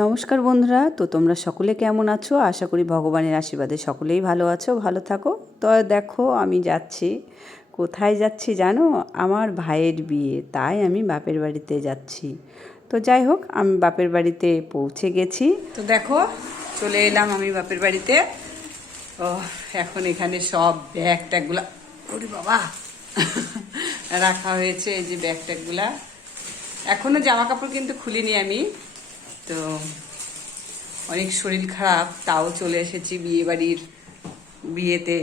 নমস্কার বন্ধুরা, তো তোমরা সকলে কেমন আছো? আশা করি ভগবানের আশীর্বাদে সকলেই ভালো আছো, ভালো থাকো। তো দেখো আমি যাচ্ছি, কোথায় যাচ্ছি জানো? আমার ভাইয়ের বিয়ে, তাই আমি বাপের বাড়িতে যাচ্ছি। তো যাই হোক, আমি বাপের বাড়িতে পৌঁছে গেছি। তো দেখো চলে এলাম আমি বাপের বাড়িতে। ও এখন এখানে সব ব্যাগ ট্যাগগুলা, ওরে বাবা, রাখা হয়েছে। এই যে ব্যাগ ট্যাগগুলা, এখনো জামা কাপড় কিন্তু খুলিনি আমি। তো অনেক শরীর খারাপ, তাও চলে এসেছি বিয়েতে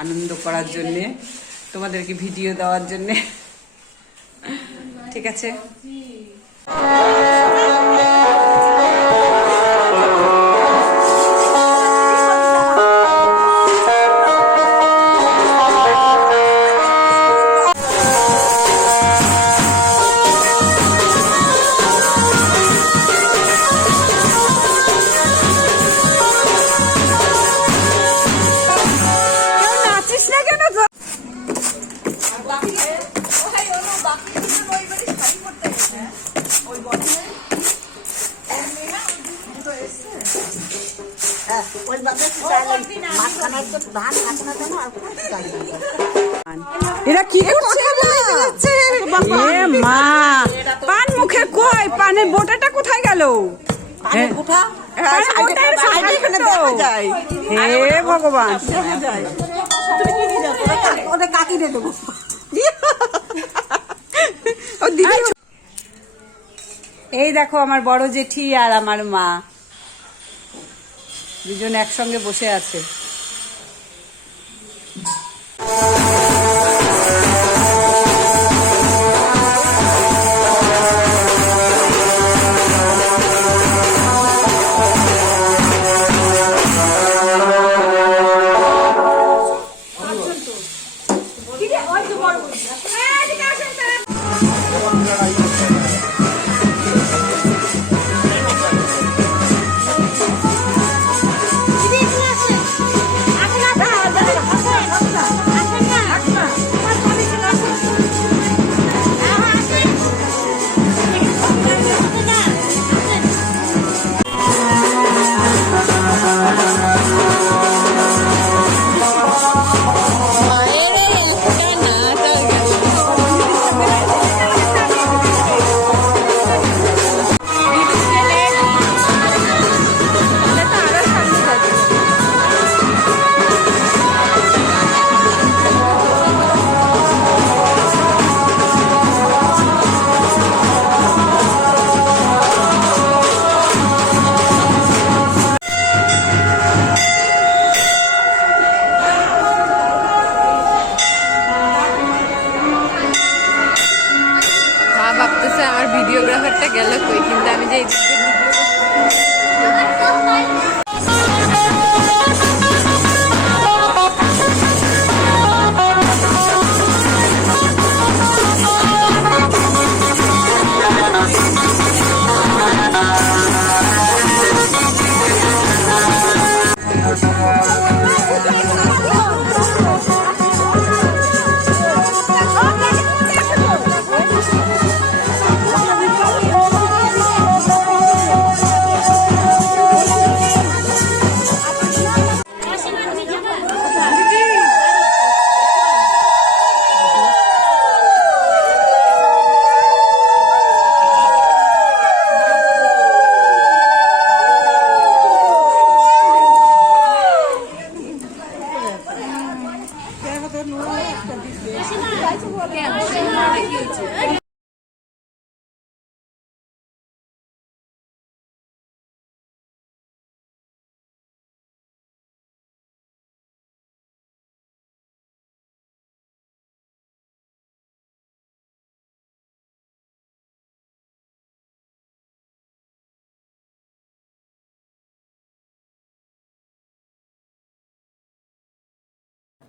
আনন্দ করার জন্যে, তোমাদেরকে ভিডিও দেওয়ার জন্যে। ঠিক আছে। এরা কি করছে? মা, পান মুখে কই? পানের বোটাটা কোথায় গেল? হে ভগবান, এই দেখো আমার বড় জেঠি আর আমার মা দুজন একসঙ্গে বসে আছে। ভাবতেছে আমার ভিডিওগ্রাফারটা গেল কই, কিন্তু আমি যে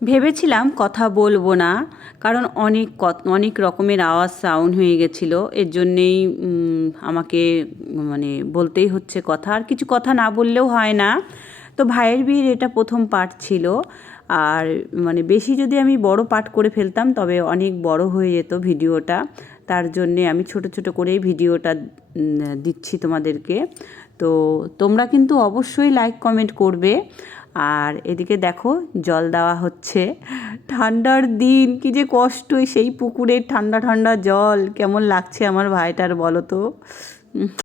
ভেবেছিলাম কথা বলবো না, কারণ অনেক রকমের আওয়াজ সাউন্ড হয়ে গেছিলো। এর জন্যেই আমাকে বলতেই হচ্ছে কথা, আর কিছু কথা না বললেও হয় না। তো ভাইয়ের বিয়ের এটা প্রথম পার্ট ছিল, আর বেশি যদি আমি বড় পার্ট করে ফেলতাম তবে অনেক বড় হয়ে যেত ভিডিওটা। তার জন্যে আমি ছোট ছোট করেই ভিডিওটা দিচ্ছি তোমাদেরকে। তো তোমরা কিন্তু অবশ্যই লাইক কমেন্ট করবে। আর এদিকে দেখো জল দেওয়া হচ্ছে, ঠান্ডার দিন কি যে কষ্ট, সেই পুকুরের ঠান্ডা ঠান্ডা জল কেমন লাগছে আমার ভাইটার বলো তো।